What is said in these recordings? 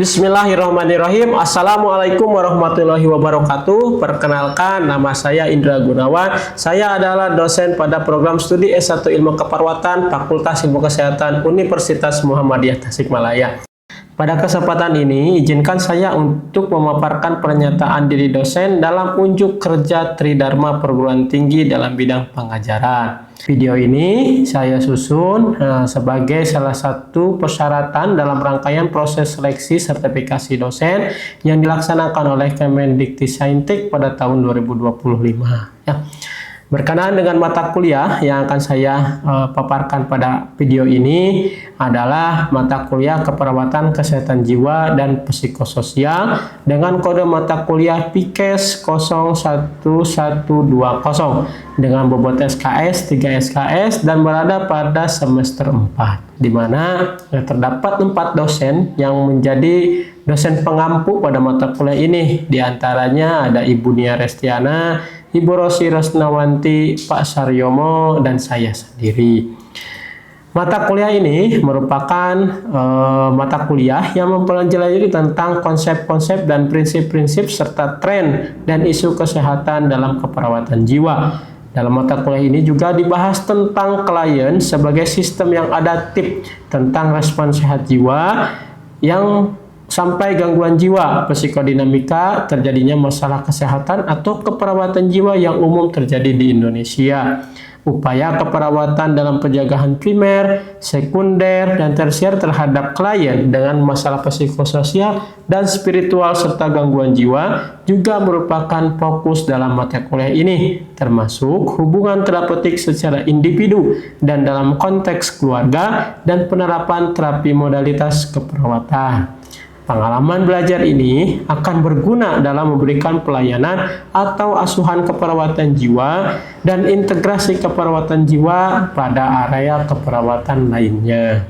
Bismillahirrahmanirrahim. Assalamualaikum warahmatullahi wabarakatuh. Perkenalkan, nama saya Indra Gunawan. Saya adalah dosen pada program studi S1 Ilmu Keperawatan Fakultas Ilmu Kesehatan Universitas Muhammadiyah Tasikmalaya. Pada kesempatan ini, izinkan saya untuk memaparkan pernyataan diri dosen dalam unjuk kerja Tridharma Perguruan Tinggi dalam bidang pengajaran. Video ini saya susun sebagai salah satu persyaratan dalam rangkaian proses seleksi sertifikasi dosen yang dilaksanakan oleh Kemendikti-Saintek pada tahun 2025. Ya. Berkenaan dengan mata kuliah yang akan saya paparkan pada video ini adalah mata kuliah Keperawatan Kesehatan Jiwa dan Psikososial dengan kode mata kuliah PIKES 01120 dengan bobot SKS 3 SKS dan berada pada semester 4, di mana terdapat 4 dosen yang menjadi dosen pengampu pada mata kuliah ini. Di antaranya ada Ibu Nia Restiana, Ibu Rosi Resnawanti, Pak Saryomo, dan saya sendiri. Mata kuliah ini merupakan mata kuliah yang mempelajari tentang konsep-konsep dan prinsip-prinsip serta tren dan isu kesehatan dalam keperawatan jiwa. Dalam mata kuliah ini juga dibahas tentang klien sebagai sistem yang adaptif, tentang respon sehat jiwa yang sampai gangguan jiwa, psikodinamika, terjadinya masalah kesehatan atau keperawatan jiwa yang umum terjadi di Indonesia. Upaya keperawatan dalam penjagaan primer, sekunder, dan tersier terhadap klien dengan masalah psikososial dan spiritual serta gangguan jiwa juga merupakan fokus dalam mata kuliah ini, termasuk hubungan terapeutik secara individu dan dalam konteks keluarga dan penerapan terapi modalitas keperawatan. Pengalaman belajar ini akan berguna dalam memberikan pelayanan atau asuhan keperawatan jiwa dan integrasi keperawatan jiwa pada area keperawatan lainnya.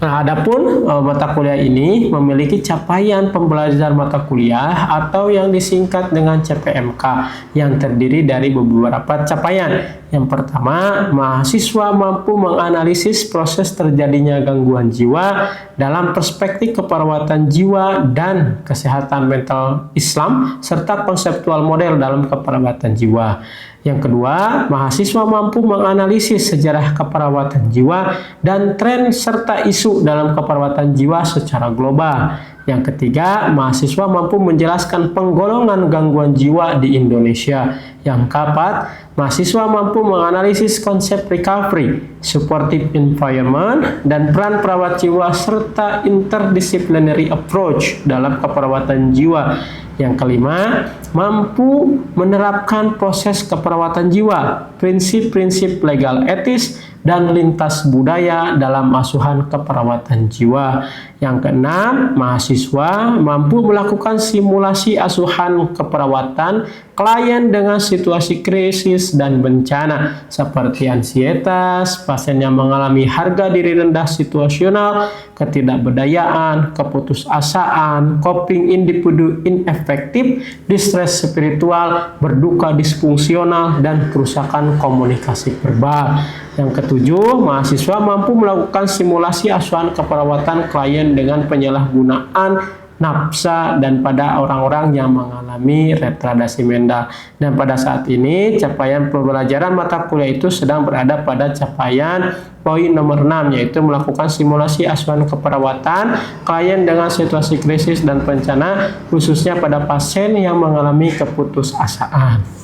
Nah, adapun mata kuliah ini memiliki capaian pembelajaran mata kuliah atau yang disingkat dengan CPMK yang terdiri dari beberapa capaian. Yang pertama, mahasiswa mampu menganalisis proses terjadinya gangguan jiwa dalam perspektif keperawatan jiwa dan kesehatan mental Islam serta konseptual model dalam keperawatan jiwa. Yang kedua, mahasiswa mampu menganalisis sejarah keperawatan jiwa dan tren serta isu dalam keperawatan jiwa secara global. Yang ketiga, mahasiswa mampu menjelaskan penggolongan gangguan jiwa di Indonesia. Yang keempat, mahasiswa mampu menganalisis konsep recovery, supportive environment, dan peran perawat jiwa serta interdisciplinary approach dalam keperawatan jiwa. Yang kelima, mampu menerapkan proses keperawatan jiwa, prinsip-prinsip legal etis, dan lintas budaya dalam asuhan keperawatan jiwa. Yang keenam, mahasiswa mampu melakukan simulasi asuhan keperawatan klien dengan situasi krisis dan bencana seperti ansietas, pasien yang mengalami harga diri rendah situasional, ketidakberdayaan, keputusasaan, coping individu inefektif, distres spiritual, berduka disfungsional, dan kerusakan komunikasi verbal. Yang ketujuh, mahasiswa mampu melakukan simulasi asuhan keperawatan klien dengan penyalahgunaan nafsa dan pada orang-orang yang mengalami retardasi mental. Dan pada saat ini, capaian pembelajaran mata kuliah itu sedang berada pada capaian poin nomor 6, yaitu melakukan simulasi asuhan keperawatan klien dengan situasi krisis dan bencana, khususnya pada pasien yang mengalami keputusasaan.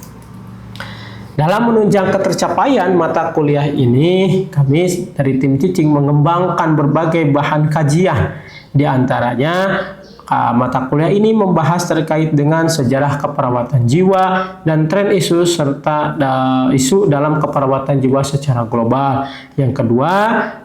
Dalam menunjang ketercapaian mata kuliah ini, kami dari tim teaching mengembangkan berbagai bahan kajian. Di antaranya, mata kuliah ini membahas terkait dengan sejarah keperawatan jiwa dan tren isu serta isu dalam keperawatan jiwa secara global. Yang kedua,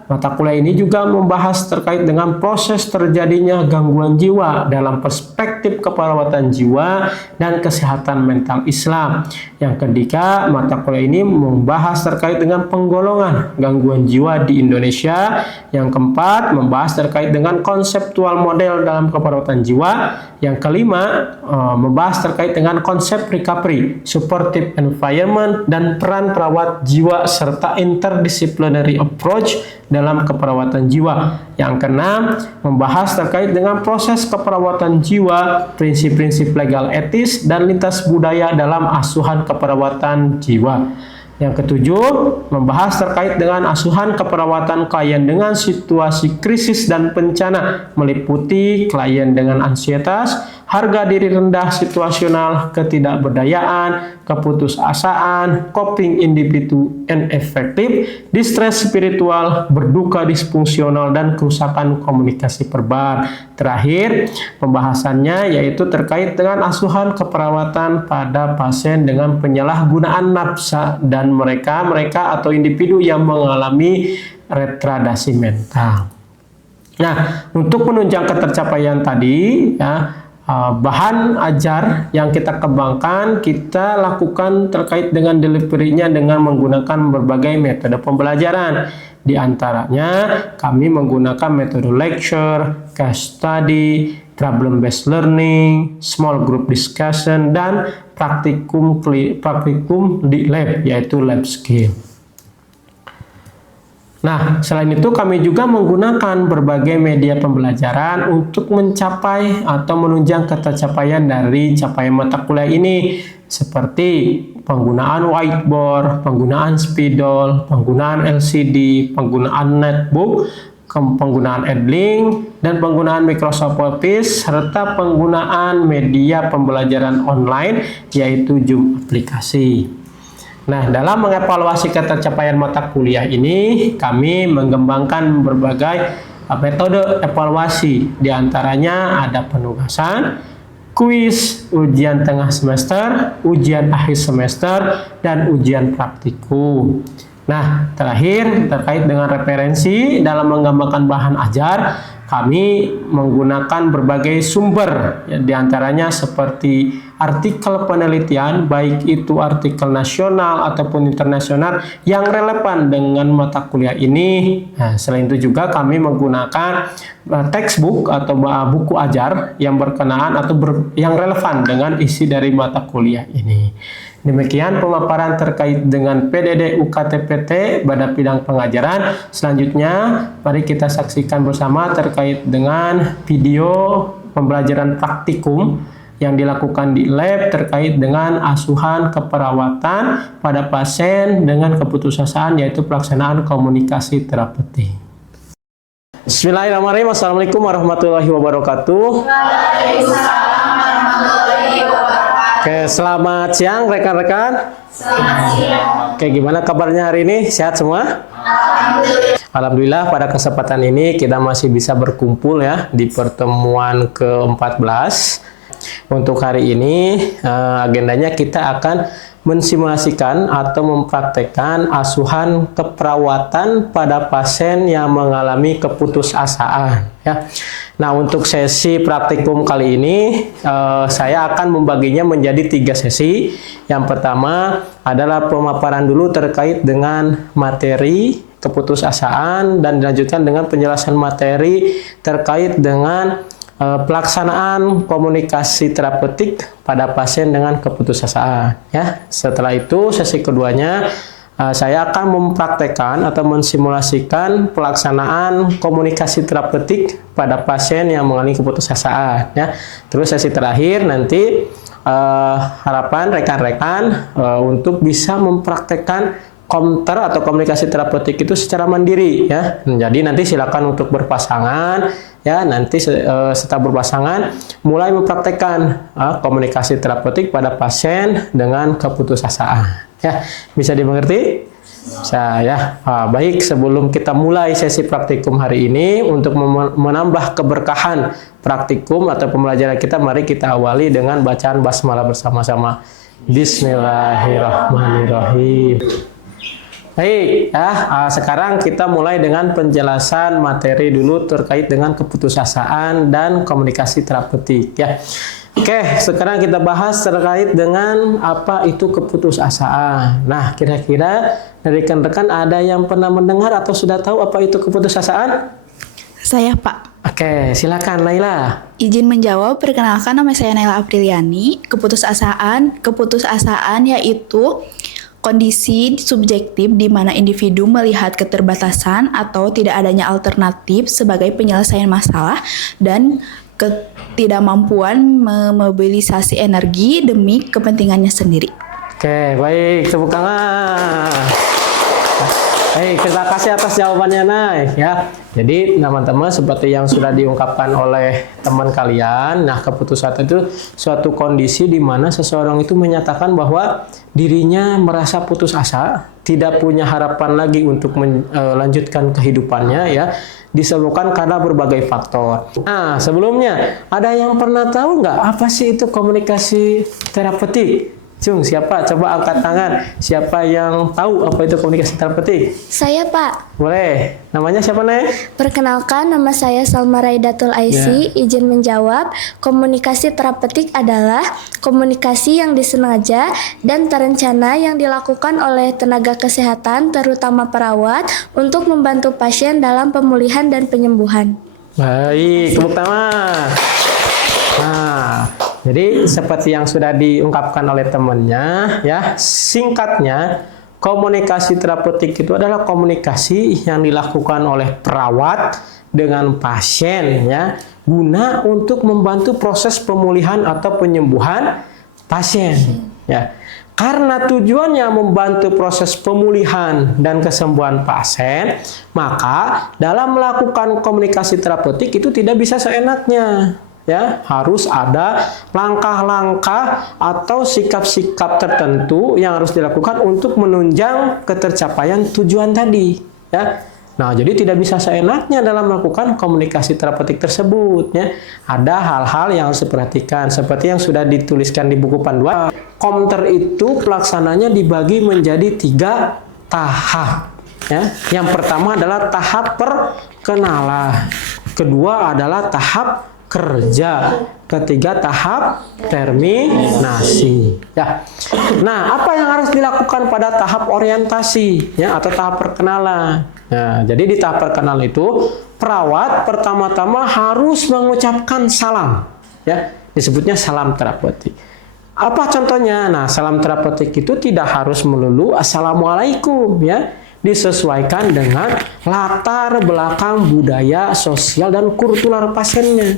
mata kuliah ini juga membahas terkait dengan proses terjadinya gangguan jiwa dalam perspektif keperawatan jiwa dan kesehatan mental Islam. Yang ketiga, mata kuliah ini membahas terkait dengan penggolongan gangguan jiwa di Indonesia. Yang keempat, membahas terkait dengan konseptual model dalam keperawatan jiwa. Yang kelima, membahas terkait dengan konsep recovery, supportive environment, dan peran perawat jiwa serta interdisciplinary approach dalam keperawatan jiwa. Yang keenam, membahas terkait dengan proses keperawatan jiwa, prinsip-prinsip legal etis, dan lintas budaya dalam asuhan keperawatan jiwa. Yang ketujuh, membahas terkait dengan asuhan keperawatan klien dengan situasi krisis dan bencana, meliputi klien dengan ansietas, harga diri rendah situasional, ketidakberdayaan, keputusasaan, coping individu ineffektif, distress spiritual, berduka disfungsional, dan kerusakan komunikasi verbal. Terakhir, pembahasannya yaitu terkait dengan asuhan keperawatan pada pasien dengan penyalahgunaan nafsa dan mereka atau individu yang mengalami retardasi mental. Nah, untuk menunjang ketercapaian tadi, ya, bahan ajar yang kita kembangkan, kita lakukan terkait dengan delivery-nya dengan menggunakan berbagai metode pembelajaran. Di antaranya, kami menggunakan metode lecture, case study, problem-based learning, small group discussion, dan praktikum di lab, yaitu lab skill. Nah, selain itu kami juga menggunakan berbagai media pembelajaran untuk mencapai atau menunjang ketercapaian dari capaian mata kuliah ini, seperti penggunaan whiteboard, penggunaan spidol, penggunaan LCD, penggunaan netbook, penggunaan Edlink, dan penggunaan Microsoft Office, serta penggunaan media pembelajaran online, yaitu Zoom aplikasi. Nah, dalam mengevaluasi ketercapaian mata kuliah ini, kami mengembangkan berbagai metode evaluasi. Di antaranya ada penugasan, kuis, ujian tengah semester, ujian akhir semester, dan ujian praktikum. Nah, terakhir terkait dengan referensi dalam mengembangkan bahan ajar, kami menggunakan berbagai sumber, ya, diantaranya seperti artikel penelitian, baik itu artikel nasional ataupun internasional yang relevan dengan mata kuliah ini. Nah, selain itu juga kami menggunakan textbook atau buku ajar yang berkenaan atau yang relevan dengan isi dari mata kuliah ini. Demikian pemaparan terkait dengan PDD UKT-PT pada bidang pengajaran. Selanjutnya, mari kita saksikan bersama terkait dengan video pembelajaran praktikum yang dilakukan di lab terkait dengan asuhan keperawatan pada pasien dengan keputusasaan, yaitu pelaksanaan komunikasi terapeutik. Bismillahirrahmanirrahim. Assalamualaikum warahmatullahi wabarakatuh. Waalaikumsalam warahmatullahi wabarakatuh. Oke, selamat siang rekan-rekan. Selamat siang. Oke, gimana kabarnya hari ini? Sehat semua? Alhamdulillah. Alhamdulillah, pada kesempatan ini kita masih bisa berkumpul ya di pertemuan ke-14. Untuk hari ini agendanya kita akan mensimulasikan atau mempraktekkan asuhan keperawatan pada pasien yang mengalami keputusasaan ya. Nah, untuk sesi praktikum kali ini saya akan membaginya menjadi 3 sesi. Yang pertama adalah pemaparan dulu terkait dengan materi keputusasaan dan dilanjutkan dengan penjelasan materi terkait dengan pelaksanaan komunikasi terapeutik pada pasien dengan keputusasaan ya. Setelah itu sesi keduanya saya akan mempraktekkan atau mensimulasikan pelaksanaan komunikasi terapeutik pada pasien yang mengalami keputusasaan ya. Terus sesi terakhir nanti harapan rekan-rekan untuk bisa mempraktekkan komter atau komunikasi terapeutik itu secara mandiri ya. Jadi nanti silakan untuk berpasangan ya. Nanti setelah berpasangan mulai mempraktekkan komunikasi terapeutik pada pasien dengan keputusasaan ya. Bisa dimengerti? Saya baik, sebelum kita mulai sesi praktikum hari ini, untuk menambah keberkahan praktikum atau pembelajaran kita, mari kita awali dengan bacaan basmalah bersama-sama. Bismillahirrahmanirrahim. Baik, sekarang kita mulai dengan penjelasan materi dulu terkait dengan keputusasaan dan komunikasi terapeutik ya. Oke, sekarang kita bahas terkait dengan apa itu keputusasaan. Nah, kira-kira dari rekan-rekan ada yang pernah mendengar atau sudah tahu apa itu keputusasaan? Saya, Pak. Oke, silakan Naila. Izin menjawab, perkenalkan nama saya Naila Apriliani. Keputusasaan yaitu kondisi subjektif di mana individu melihat keterbatasan atau tidak adanya alternatif sebagai penyelesaian masalah dan ketidakmampuan memobilisasi energi demi kepentingannya sendiri. Oke, baik, tepuk tangan. Baik, terima kasih atas jawabannya, Nay. Ya, jadi teman-teman seperti yang sudah diungkapkan oleh teman kalian, nah keputusan itu suatu kondisi di mana seseorang itu menyatakan bahwa dirinya merasa putus asa, tidak punya harapan lagi untuk melanjutkan kehidupannya, ya, disebabkan karena berbagai faktor. Nah, sebelumnya ada yang pernah tahu nggak apa sih itu komunikasi terapeutik? Cung, siapa? Coba angkat tangan. Siapa yang tahu apa itu komunikasi terapeutik? Saya, Pak. Boleh. Namanya siapa, Nek? Perkenalkan, nama saya Salma Raidatul Aisy. Izin menjawab, komunikasi terapeutik adalah komunikasi yang disengaja dan terencana yang dilakukan oleh tenaga kesehatan, terutama perawat, untuk membantu pasien dalam pemulihan dan penyembuhan. Baik, tepuk tangan. Nah, jadi seperti yang sudah diungkapkan oleh temannya, ya, singkatnya komunikasi terapeutik itu adalah komunikasi yang dilakukan oleh perawat dengan pasien, ya, guna untuk membantu proses pemulihan atau penyembuhan pasien, ya. Karena tujuannya membantu proses pemulihan dan kesembuhan pasien, maka dalam melakukan komunikasi terapeutik itu tidak bisa seenaknya. Ya, harus ada langkah-langkah atau sikap-sikap tertentu yang harus dilakukan untuk menunjang ketercapaian tujuan tadi, ya. Nah, jadi tidak bisa seenaknya dalam melakukan komunikasi terapeutik tersebut, ya. Ada hal-hal yang harus diperhatikan seperti yang sudah dituliskan di buku panduan. Komter itu pelaksananya dibagi menjadi 3 tahap, ya. Yang pertama adalah tahap perkenalan, kedua adalah tahap kerja, ketiga tahap terminasi, ya. Nah, apa yang harus dilakukan pada tahap orientasi, ya, atau tahap perkenalan? Nah, jadi di tahap perkenalan itu perawat pertama-tama harus mengucapkan salam, ya, disebutnya salam terapeutik. Apa contohnya? Nah, salam terapeutik itu tidak harus melulu assalamualaikum, ya. Disesuaikan dengan latar belakang budaya, sosial, dan kultural pasiennya.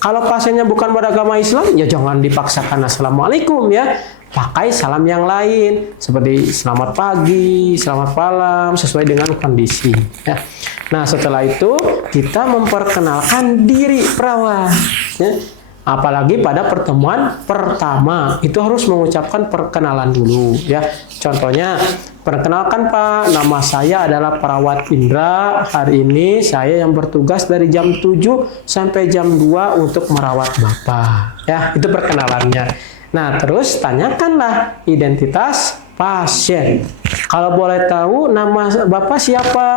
Kalau pasiennya bukan beragama Islam, ya jangan dipaksakan assalamualaikum, ya. Pakai salam yang lain, seperti selamat pagi, selamat malam, sesuai dengan kondisi, ya. Nah, setelah itu kita memperkenalkan diri perawat, ya. Apalagi pada pertemuan pertama, itu harus mengucapkan perkenalan dulu, ya. Contohnya, perkenalkan Pak, nama saya adalah perawat Indra. Hari ini saya yang bertugas dari jam 7 sampai jam 2 untuk merawat Bapak. Ya, itu perkenalannya. Nah, terus tanyakanlah identitas pasien. Kalau boleh tahu nama Bapak siapa,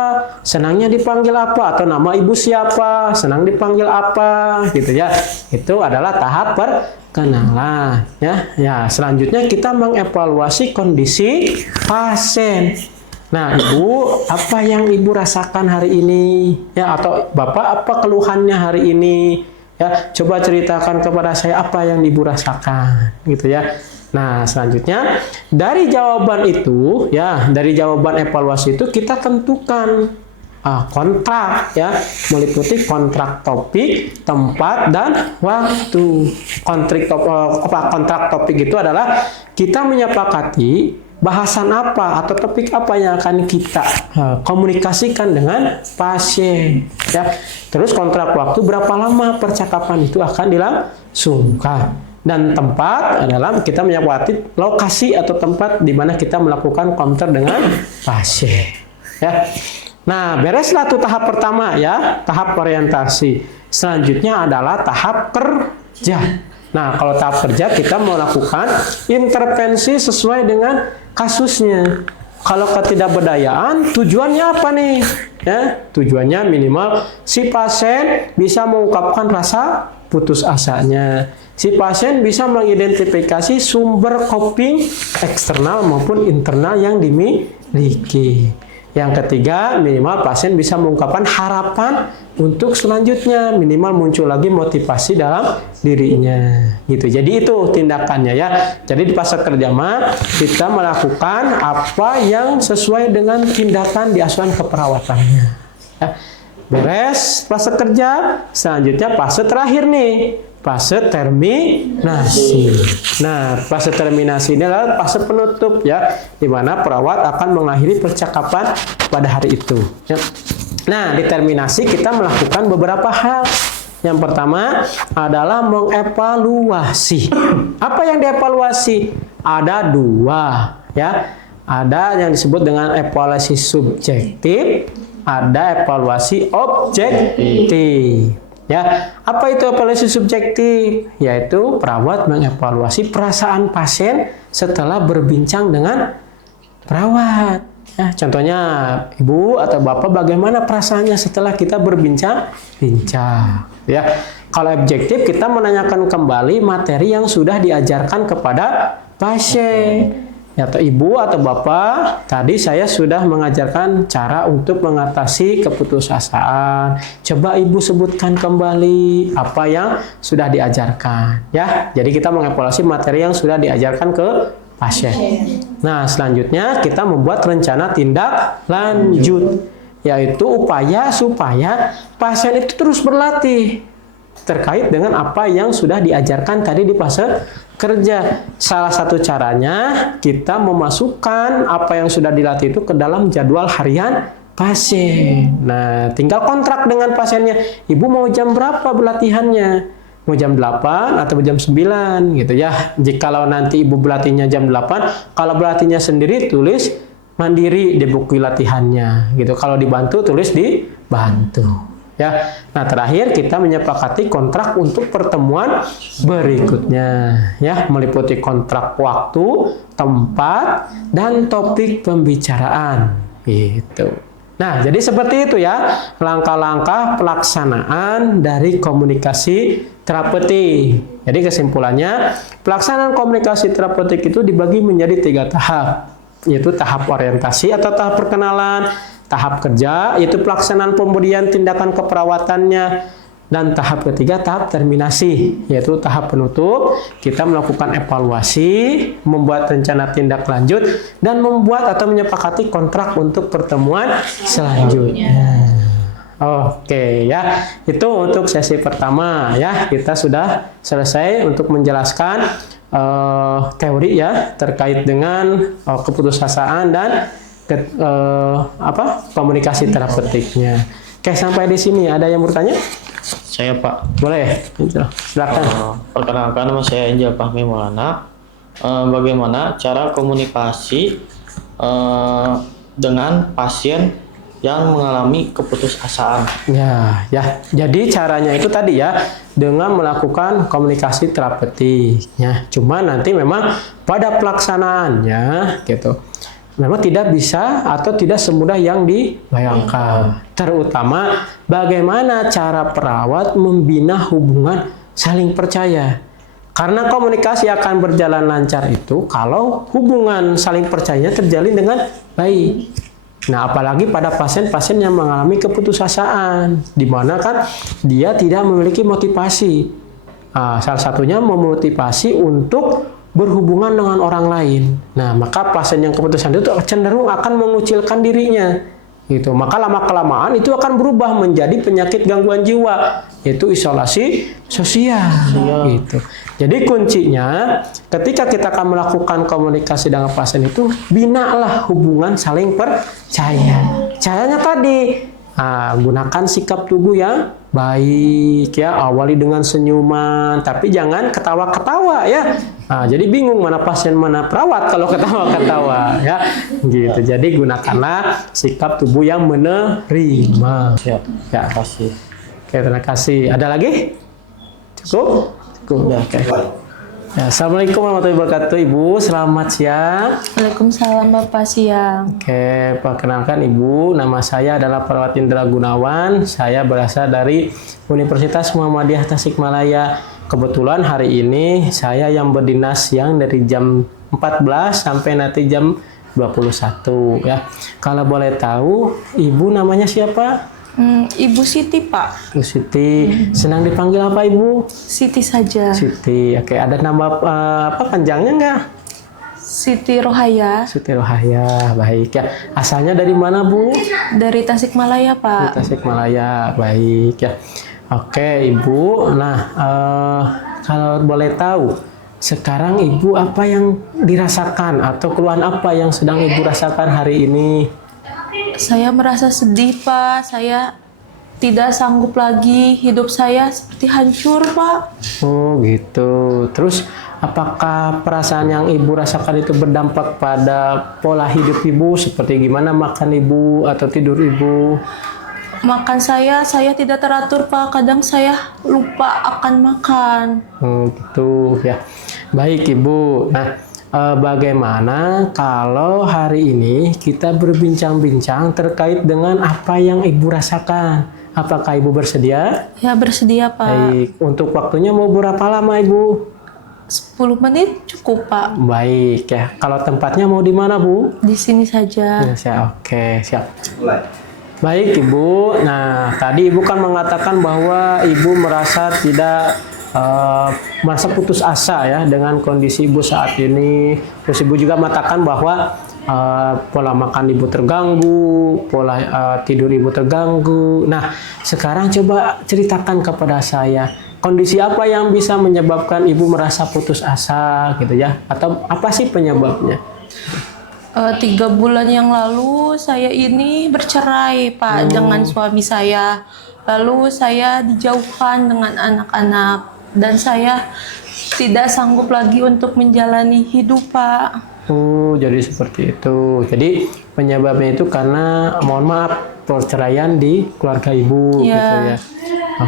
senangnya dipanggil apa, atau nama Ibu siapa, senang dipanggil apa, gitu ya. Itu adalah tahap perkenalan, ya. Ya, selanjutnya kita mengevaluasi kondisi pasien. Nah, Ibu, apa yang Ibu rasakan hari ini? Ya, atau Bapak apa keluhannya hari ini? Ya, coba ceritakan kepada saya apa yang Ibu rasakan, gitu ya. Nah, selanjutnya dari jawaban itu, ya, dari jawaban evaluasi itu kita tentukan kontrak, ya, meliputi kontrak topik, tempat, dan waktu. Kontrak topik itu adalah kita menyepakati bahasan apa atau topik apa yang akan kita komunikasikan dengan pasien, ya. Terus kontrak waktu, berapa lama percakapan itu akan dilangsungkan. Dan tempat adalah kita menyepakati lokasi atau tempat di mana kita melakukan kontak dengan pasien, ya. Nah, bereslah tuh tahap pertama, ya, tahap orientasi. Selanjutnya adalah tahap kerja. Nah, kalau tahap kerja kita melakukan intervensi sesuai dengan kasusnya. Kalau ketidakberdayaan, tujuannya apa nih? Ya, tujuannya minimal si pasien bisa mengungkapkan rasa putus asanya. Si pasien bisa mengidentifikasi sumber coping eksternal maupun internal yang dimiliki. Yang ketiga, minimal pasien bisa mengungkapkan harapan untuk selanjutnya, minimal muncul lagi motivasi dalam dirinya. Gitu. Jadi itu tindakannya ya. Jadi di fase kerja mah kita melakukan apa yang sesuai dengan tindakan di asuhan keperawatannya. Ya. Beres fase kerja, selanjutnya fase terakhir nih, fase terminasi. Nah, fase terminasi ini adalah fase penutup ya, di mana perawat akan mengakhiri percakapan pada hari itu. Ya. Nah, di terminasi kita melakukan beberapa hal. Yang pertama adalah mengevaluasi. Apa yang dievaluasi? Ada dua ya. Ada yang disebut dengan evaluasi subjektif, ada evaluasi objektif. Ya, apa itu evaluasi subjektif? Yaitu perawat mengevaluasi perasaan pasien setelah berbincang dengan perawat. Ya, contohnya ibu atau bapak bagaimana perasaannya setelah kita berbincang-bincang. Ya, kalau objektif kita menanyakan kembali materi yang sudah diajarkan kepada pasien. Ya, atau ibu atau bapak, tadi saya sudah mengajarkan cara untuk mengatasi keputusasaan. Coba ibu sebutkan kembali apa yang sudah diajarkan. Ya, jadi kita mengevaluasi materi yang sudah diajarkan ke pasien. Nah, selanjutnya kita membuat rencana tindak lanjut, yaitu upaya supaya pasien itu terus berlatih terkait dengan apa yang sudah diajarkan tadi di fase kerja. Salah satu caranya kita memasukkan apa yang sudah dilatih itu ke dalam jadwal harian pasien. Nah, tinggal kontrak dengan pasiennya. Ibu mau jam berapa berlatihannya? Mau jam 8 atau jam 9 gitu ya. Jikalau nanti ibu berlatihnya jam 8, kalau berlatihnya sendiri tulis mandiri di buku latihannya gitu. Kalau dibantu tulis dibantu. Ya. Nah, terakhir kita menyepakati kontrak untuk pertemuan berikutnya ya, meliputi kontrak waktu, tempat, dan topik pembicaraan gitu. Nah, jadi seperti itu ya langkah-langkah pelaksanaan dari komunikasi terapeutik. Jadi kesimpulannya, pelaksanaan komunikasi terapeutik itu dibagi menjadi 3 tahap, yaitu tahap orientasi atau tahap perkenalan, tahap kerja, yaitu pelaksanaan pemberian tindakan keperawatannya, dan tahap ketiga tahap terminasi, yaitu tahap penutup. Kita melakukan evaluasi, membuat rencana tindak lanjut, dan membuat atau menyepakati kontrak untuk pertemuan selanjutnya. Oke ya, itu untuk sesi pertama ya. Kita sudah selesai untuk menjelaskan teori ya terkait dengan keputusasaan dan komunikasi terapeutiknya. Oke, sampai di sini ada yang bertanya? Saya Pak. Boleh, silakan. Perkenalkan, nama saya Injil Fahmi Maulana. Bagaimana cara komunikasi dengan pasien yang mengalami keputusasaan? Ya. Jadi caranya itu tadi ya, dengan melakukan komunikasi terapeutik. Ya, cuma nanti memang pada pelaksanaannya gitu, memang tidak bisa atau tidak semudah yang dibayangkan. Terutama bagaimana cara perawat membina hubungan saling percaya. Karena komunikasi akan berjalan lancar itu kalau hubungan saling percayanya terjalin dengan baik. Nah, apalagi pada pasien-pasien yang mengalami keputusasaan, di mana kan dia tidak memiliki motivasi. Salah satunya memotivasi untuk berhubungan dengan orang lain. Nah, maka pasien yang keputusan itu cenderung akan mengucilkan dirinya. Gitu. Maka lama-kelamaan itu akan berubah menjadi penyakit gangguan jiwa, yaitu isolasi sosial. Gitu. Jadi kuncinya ketika kita akan melakukan komunikasi dengan pasien itu, binalah hubungan saling percaya. Caranya tadi, gunakan sikap tubuh yang baik ya, awali dengan senyuman, tapi jangan ketawa-ketawa ya. Jadi bingung mana pasien mana perawat kalau ketawa-ketawa ya. Gitu. Jadi gunakanlah sikap tubuh yang menerima. Siap. Ya. Terima kasih. Oke, terima kasih. Ada lagi? Cukup? Cukup. Oke. Ya, Assalamualaikum warahmatullahi wabarakatuh, Ibu. Selamat siang. Waalaikumsalam Bapak, siang. Oke, perkenalkan Ibu, nama saya adalah Perawat Indra Gunawan. Saya berasal dari Universitas Muhammadiyah Tasikmalaya. Kebetulan hari ini saya yang berdinas siang dari jam 14 sampai nanti jam 2021 ya. Kalau boleh tahu, Ibu namanya siapa? Ibu Siti, Pak. Bu Siti. Senang dipanggil apa Ibu? Siti saja. Siti. Oke, ada nama apa panjangnya nggak? Siti Rohaya Siti Rohaya. Baik ya. Asalnya dari mana Bu? dari Tasikmalaya, Di Pak. Tasikmalaya. Baik ya. Oke Ibu. Nah, kalau boleh tahu, sekarang Ibu apa yang dirasakan atau keluhan apa yang sedang Ibu rasakan hari ini? Saya merasa sedih, Pak. Saya tidak sanggup lagi. Hidup saya seperti hancur, Pak. Oh gitu. Terus apakah perasaan yang Ibu rasakan itu berdampak pada pola hidup Ibu? Seperti gimana makan Ibu atau tidur Ibu? Makan saya tidak teratur, Pak. Kadang saya lupa akan makan. Gitu ya. Baik Ibu. Nah, bagaimana kalau hari ini kita berbincang-bincang terkait dengan apa yang Ibu rasakan? Apakah Ibu bersedia? Ya, bersedia, Pak. Baik. Untuk waktunya mau berapa lama Ibu? 10 menit cukup, Pak. Baik ya. Kalau tempatnya mau di mana Bu? Di sini saja. Ya, oke, siap. Baik Ibu. Nah, tadi Ibu kan mengatakan bahwa Ibu merasa tidak merasa putus asa ya dengan kondisi Ibu saat ini. Terus Ibu juga mengatakan bahwa pola makan Ibu terganggu, pola tidur Ibu terganggu. Nah, sekarang coba ceritakan kepada saya, kondisi apa yang bisa menyebabkan Ibu merasa putus asa gitu ya? Atau apa sih penyebabnya? 3 bulan yang lalu saya ini bercerai, Pak, dengan suami saya. Lalu saya dijauhkan dengan anak-anak dan saya tidak sanggup lagi untuk menjalani hidup, Pak. Oh, jadi seperti itu. Jadi penyebabnya itu karena, mohon maaf, perceraian di keluarga Ibu Ya. gitu ya.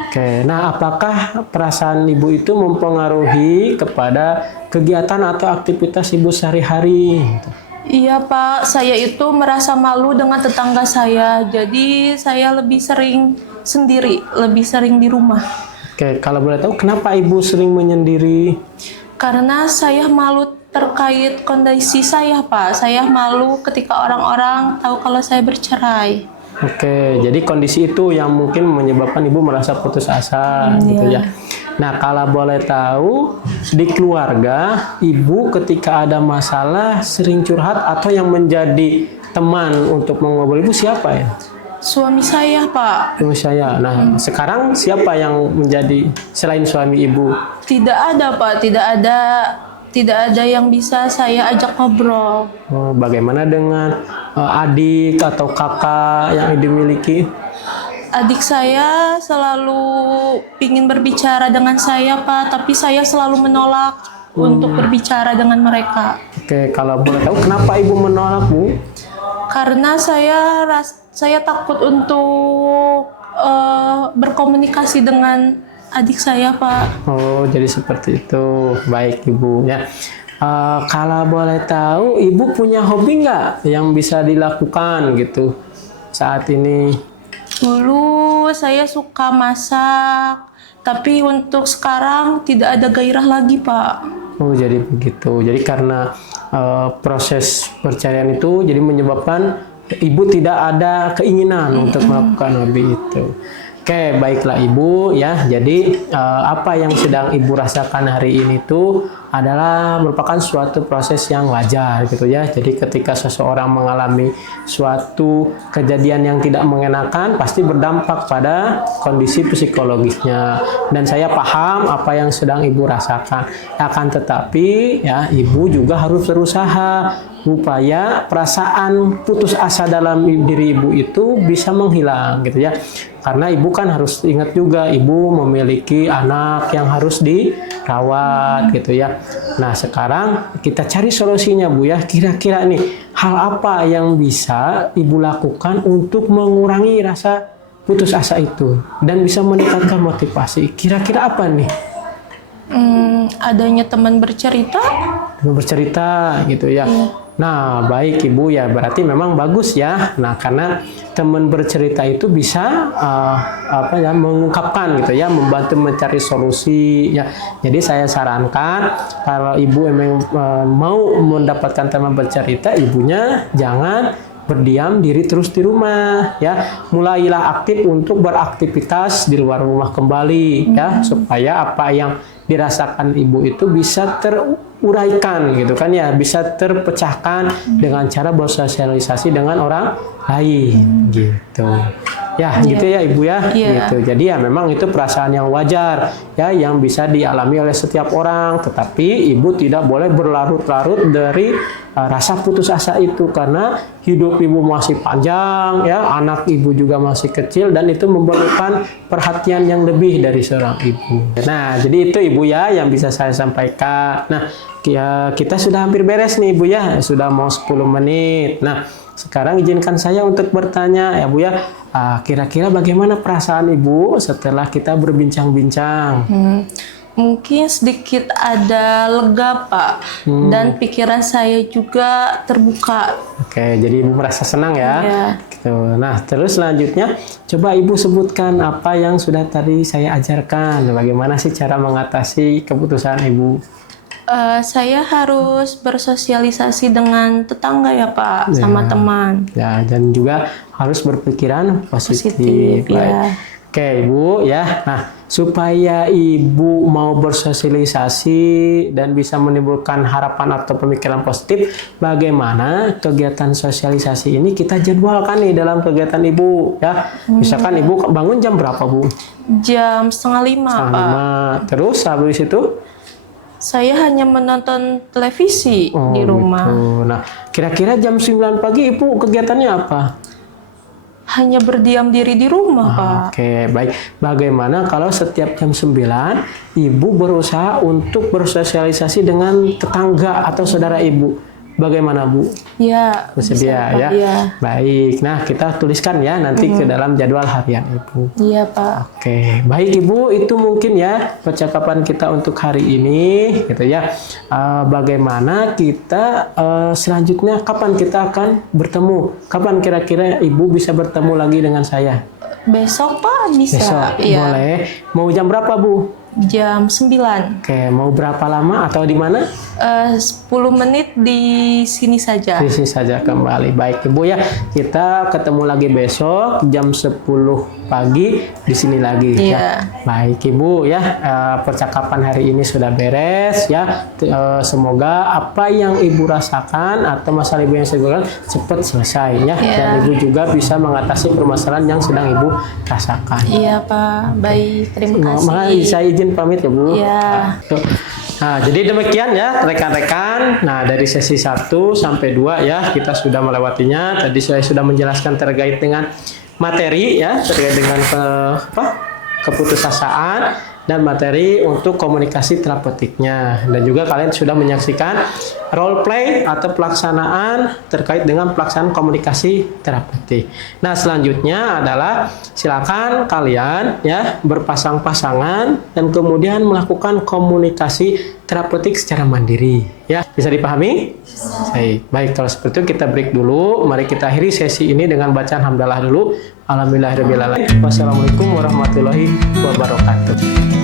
Oke. Nah, apakah perasaan Ibu itu mempengaruhi kepada kegiatan atau aktivitas Ibu sehari-hari? Iya, Pak, saya itu merasa malu dengan tetangga saya. Jadi saya lebih sering sendiri, lebih sering di rumah. Oke, kalau boleh tahu kenapa Ibu sering menyendiri? Karena saya malu terkait kondisi saya, Pak. Saya malu ketika orang-orang tahu kalau saya bercerai. Oke, jadi kondisi itu yang mungkin menyebabkan Ibu merasa putus asa gitu ya. Nah, kalau boleh tahu, di keluarga Ibu ketika ada masalah sering curhat atau yang menjadi teman untuk mengobrol Ibu siapa ya? Suami saya, Pak. Suami saya. Nah, sekarang siapa yang menjadi selain suami Ibu? Tidak ada, Pak. Tidak ada yang bisa saya ajak ngobrol. Oh, bagaimana dengan adik atau kakak yang dimiliki? Adik saya selalu ingin berbicara dengan saya, Pak, tapi saya selalu menolak untuk berbicara dengan mereka. Oke, kalau boleh tahu kenapa Ibu menolak, Bu? Karena saya takut untuk berkomunikasi dengan adik saya, Pak. Oh, jadi seperti itu. Baik, Ibu ya. Kalau boleh tahu, Ibu punya hobi nggak yang bisa dilakukan gitu saat ini? Dulu saya suka masak, tapi untuk sekarang tidak ada gairah lagi, Pak. Oh, jadi begitu. Jadi karena proses perceraian itu jadi menyebabkan Ibu tidak ada keinginan untuk melakukan hobi itu. Oke, baiklah Ibu ya. Jadi apa yang sedang Ibu rasakan hari ini itu adalah merupakan suatu proses yang wajar gitu ya. Jadi ketika seseorang mengalami suatu kejadian yang tidak mengenakan pasti berdampak pada kondisi psikologisnya. Dan saya paham apa yang sedang Ibu rasakan. Akan tetapi ya Ibu juga harus berusaha upaya perasaan putus asa dalam diri Ibu itu bisa menghilang gitu ya. Karena Ibu kan harus ingat juga Ibu memiliki anak yang harus dirawat gitu ya. Nah, sekarang kita cari solusinya Bu ya. Kira-kira nih hal apa yang bisa Ibu lakukan untuk mengurangi rasa putus asa itu dan bisa meningkatkan motivasi. Kira-kira apa nih? Adanya teman bercerita. Bercerita gitu ya. Nah, baik Ibu ya, berarti memang bagus ya. Nah, karena teman bercerita itu bisa mengungkapkan gitu ya, membantu mencari solusi ya. Jadi saya sarankan kalau Ibu memang mau mendapatkan teman bercerita, ibunya jangan berdiam diri terus di rumah ya. Mulailah aktif untuk beraktivitas di luar rumah kembali ya, supaya apa yang dirasakan ibu itu bisa teruraikan gitu kan ya, bisa terpecahkan dengan cara bersosialisasi dengan orang lain gitu. Ya, gitu ya Ibu ya. Gitu. Jadi ya memang itu perasaan yang wajar ya, yang bisa dialami oleh setiap orang, tetapi Ibu tidak boleh berlarut-larut dari rasa putus asa itu, karena hidup Ibu masih panjang ya, anak Ibu juga masih kecil, dan itu memerlukan perhatian yang lebih dari seorang ibu. Nah, jadi itu Ibu ya yang bisa saya sampaikan. Nah, kita sudah hampir beres nih Ibu ya, sudah mau 10 menit. Nah, sekarang izinkan saya untuk bertanya ya Bu ya, kira-kira bagaimana perasaan Ibu setelah kita berbincang-bincang? Mungkin sedikit ada lega Pak, dan pikiran saya juga terbuka. Oke, jadi Ibu merasa senang ya? Iya. Gitu. Nah, terus selanjutnya coba Ibu sebutkan apa yang sudah tadi saya ajarkan. Bagaimana sih cara mengatasi keputusan Ibu? Saya harus bersosialisasi dengan tetangga ya Pak, sama teman. Ya, dan juga harus berpikiran positif. ya. Oke, Ibu ya. Nah, supaya Ibu mau bersosialisasi dan bisa menimbulkan harapan atau pemikiran positif, bagaimana kegiatan sosialisasi ini kita jadwalkan nih dalam kegiatan Ibu ya. Misalkan Ibu bangun jam berapa, Bu? Jam 4:30 Pak. 5. Terus habis itu Saya hanya menonton televisi di rumah. Gitu. Nah, kira-kira jam 9 pagi Ibu kegiatannya apa? Hanya berdiam diri di rumah, Pak. Oke, baik. Bagaimana kalau setiap jam 9 Ibu berusaha untuk bersosialisasi dengan tetangga atau saudara Ibu? Bagaimana, Bu? Ya, Bersedia bisa, Pak. ya? Iya. Baik. Nah, kita tuliskan ya nanti ke dalam jadwal harian Ibu. Iya, Pak. Oke, baik Ibu, itu mungkin ya percakapan kita untuk hari ini, gitu ya. Bagaimana kita selanjutnya, kapan kita akan bertemu? Kapan kira-kira Ibu bisa bertemu lagi dengan saya? Besok, Pak, bisa. Besok, Iya. boleh. Mau jam berapa, Bu? Jam 9. Oke, mau berapa lama atau di mana? 10 menit di sini saja. Di sini saja kembali. Baik Ibu ya, kita ketemu lagi besok jam 10 pagi di sini lagi Iya. ya. Baik Ibu ya, percakapan hari ini sudah beres ya. Semoga apa yang Ibu rasakan atau masalah Ibu yang sedang cepat selesai ya. Iya. Dan Ibu juga bisa mengatasi permasalahan yang sedang Ibu rasakan. Iya, Pak. Baik, terima Makasih, kasih. saya izin pamit ya Bu. Iya. Nah, jadi demikian ya rekan-rekan. Nah, dari sesi 1 sampai 2 ya kita sudah melewatinya. Tadi saya sudah menjelaskan terkait dengan materi ya, terkait dengan keputusasaan dan materi untuk komunikasi terapeutiknya. Dan juga kalian sudah menyaksikan role play atau pelaksanaan terkait dengan pelaksanaan komunikasi terapeutik. Nah, selanjutnya adalah silakan kalian ya berpasang-pasangan dan kemudian melakukan komunikasi terapeutik secara mandiri. Ya, bisa dipahami? Baik, kalau seperti itu kita break dulu. Mari kita akhiri sesi ini dengan bacaan hamdalah dulu. Alhamdulillahirabbil alamin. Wassalamualaikum warahmatullahi wabarakatuh.